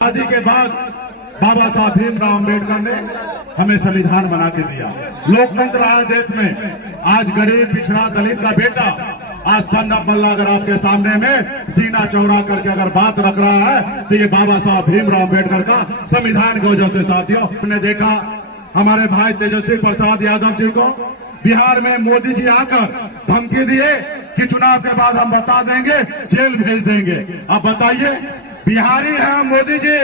आजादी के बाद बाबा साहब भीमराव अम्बेडकर ने हमें संविधान बना के दिया। लोकतंत्र आया देश में। आज गरीब पिछड़ा दलित का बेटा आज सन ऑफ मल्ला अगर आपके सामने में सीना चौड़ा करके अगर बात रख रहा है तो ये बाबा साहब भीमराव अम्बेडकर का संविधान की वजह से। साथियों, हमने देखा हमारे भाई तेजस्वी प्रसाद यादव जी को बिहार में मोदी जी आकर धमकी दिए कि चुनाव के बाद हम बता देंगे, जेल भेज देंगे। अब बताइए, बिहारी है हम, मोदी जी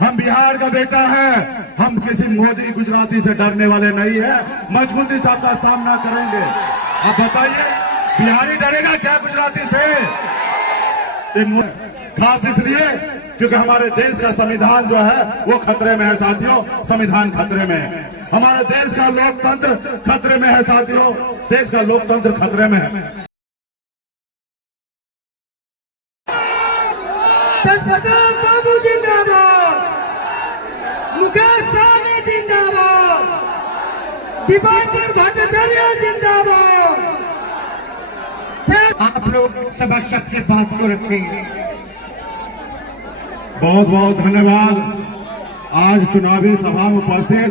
हम बिहार का बेटा है, हम किसी मोदी गुजराती से डरने वाले नहीं है, मजबूती से आपका सामना करेंगे। अब बताइए, बिहारी डरेगा क्या गुजराती से? खास इसलिए क्योंकि हमारे देश का संविधान जो है वो खतरे में है। साथियों, संविधान खतरे में है। हमारे देश का लोकतंत्र खतरे में है। साथियों, देश का लोकतंत्र खतरे में है। बाबू जिंदाबाद, मुकेश सहनी जिंदाबाद, दिवाकर भट्टाचार्य जिंदाबाद। आप लोग समक्ष अपनी बात को रखेंगे। बहुत बहुत धन्यवाद। आज चुनावी सभा में उपस्थित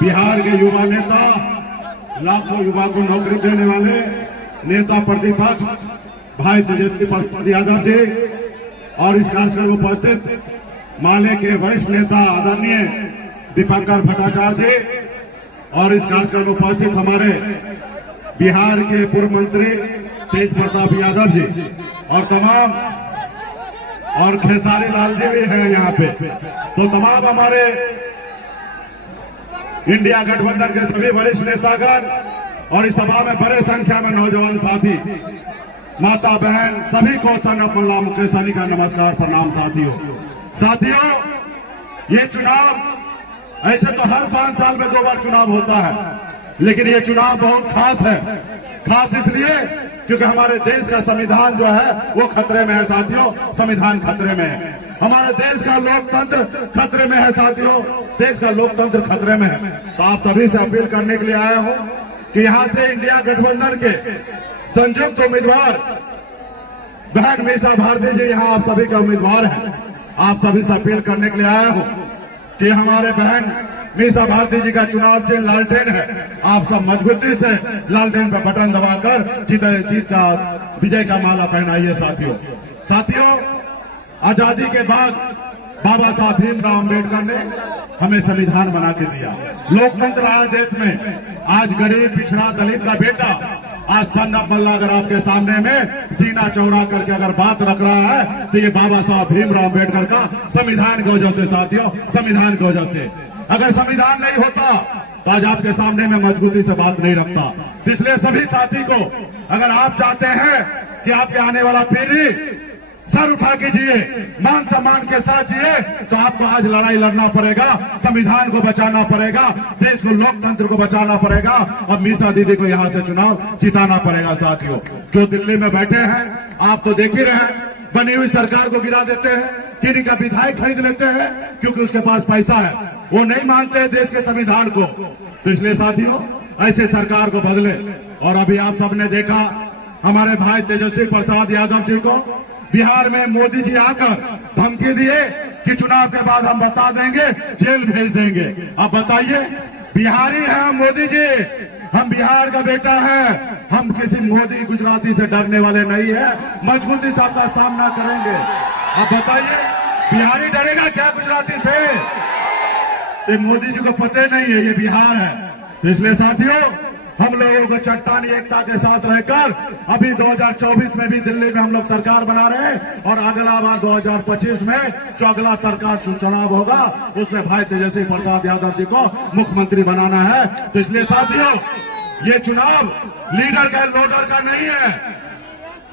बिहार के युवा नेता, लाखों युवा को नौकरी देने वाले नेता प्रतिपक्ष भाई तेजस्वी प्रसाद यादव जी और इस कार्यक्रम में उपस्थित माले के वरिष्ठ नेता आदरणीय दीपांकर भट्टाचार्य जी और इस कार्यक्रम में उपस्थित हमारे बिहार के पूर्व मंत्री तेज प्रताप यादव जी और तमाम और खेसारी लाल जी भी हैं यहाँ पे। तो तमाम हमारे इंडिया गठबंधन के सभी वरिष्ठ नेतागण और इस सभा में बड़े संख्या में नौजवान साथी, माता बहन सभी को सन ऑफ मल्ला मुकेश सहनी का नमस्कार प्रणाम। साथियों, ये चुनाव ऐसे तो हर 5 साल में 2 बार चुनाव होता है, लेकिन ये चुनाव बहुत खास है। खास इसलिए क्योंकि हमारे देश का संविधान जो है वो खतरे में है। साथियों, संविधान खतरे में है। हमारे देश का लोकतंत्र खतरे में है। साथियों, देश का लोकतंत्र खतरे में है। तो आप सभी से अपील करने के लिए आया हूं कि यहां से इंडिया गठबंधन के संयुक्त उम्मीदवार बहन मीसा भारती जी यहाँ आप सभी का उम्मीदवार है। आप सभी से अपील करने के लिए आया हूं कि हमारे बहन मीसा भारती जी का चुनाव चिन्ह लालटेन है। आप सब मजबूती से लालटेन पर बटन दबाकर जीत का विजय का माला पहनाइए। साथियों, आजादी के बाद बाबा साहब भीमराव अम्बेडकर ने हमें संविधान बना के दिया। लोकतंत्र आया देश में। आज गरीब पिछड़ा दलित का बेटा आज सन ऑफ मल्ला अगर आपके सामने में सीना चौड़ा करके अगर बात रख रहा है तो ये बाबा साहब भीमराव अम्बेडकर का संविधान की वजह से। साथियों, संविधान की वजह से। अगर संविधान नहीं होता तो आज आपके सामने में मजबूती से बात नहीं रखता। इसलिए सभी साथी को, अगर आप चाहते हैं कि आपके आने वाला पीढ़ी सर उठा के जिए, मान सम्मान के साथ जिए, तो आपको आज लड़ाई लड़ना पड़ेगा, संविधान को बचाना पड़ेगा, देश को लोकतंत्र को बचाना पड़ेगा और मीसा दीदी को यहाँ से चुनाव जिताना पड़ेगा। साथियों, जो दिल्ली में बैठे हैं आप तो देख ही रहे हैं, बनी हुई सरकार को गिरा देते हैं, किन्हीं का विधायक खरीद लेते हैं क्योंकि उसके पास पैसा है, वो नहीं मानते देश के संविधान को। तो इसलिए साथियों, ऐसे सरकार को बदले। और अभी आप सबने देखा हमारे भाई तेजस्वी प्रसाद यादव जी को बिहार में मोदी जी आकर धमकी दिए कि चुनाव के बाद हम बता देंगे, जेल भेज देंगे। अब बताइए, बिहारी है हम, मोदी जी हम बिहार का बेटा है, हम किसी मोदी गुजराती से डरने वाले नहीं है, मजबूती से आपका सामना करेंगे। अब बताइए, बिहारी डरेगा क्या गुजराती से? तो मोदी जी को पता नहीं है ये बिहार है। तो इसलिए साथियों, हम लोगों को चट्टानी एकता के साथ रहकर अभी 2024 में भी दिल्ली में हम लोग सरकार बना रहे हैं और अगला बार 2025 में जो अगला सरकार चुनाव होगा उसमें भाई तेजस्वी प्रसाद यादव जी को मुख्यमंत्री बनाना है। तो इसलिए साथियों, ये चुनाव लीडर का लोडर का नहीं है,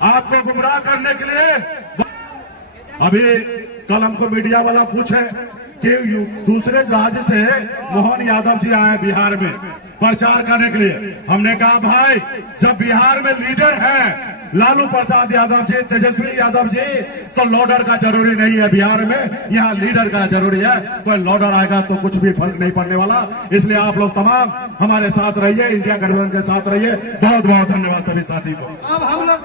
आपको गुमराह करने के लिए। अभी कल हमको मीडिया वाला पूछे कि दूसरे राज्य से मोहन यादव जी आए बिहार में प्रचार करने के लिए। हमने कहा भाई, जब बिहार में लीडर है लालू प्रसाद यादव जी, तेजस्वी यादव जी, तो लोडर का जरूरी नहीं है बिहार में, यहाँ लीडर का जरूरी है। कोई लोडर आएगा तो कुछ भी फर्क नहीं पड़ने वाला। इसलिए आप लोग तमाम हमारे साथ रहिए, इंडिया गठबंधन के साथ रहिए। बहुत बहुत धन्यवाद सभी साथी को। अब हम लोग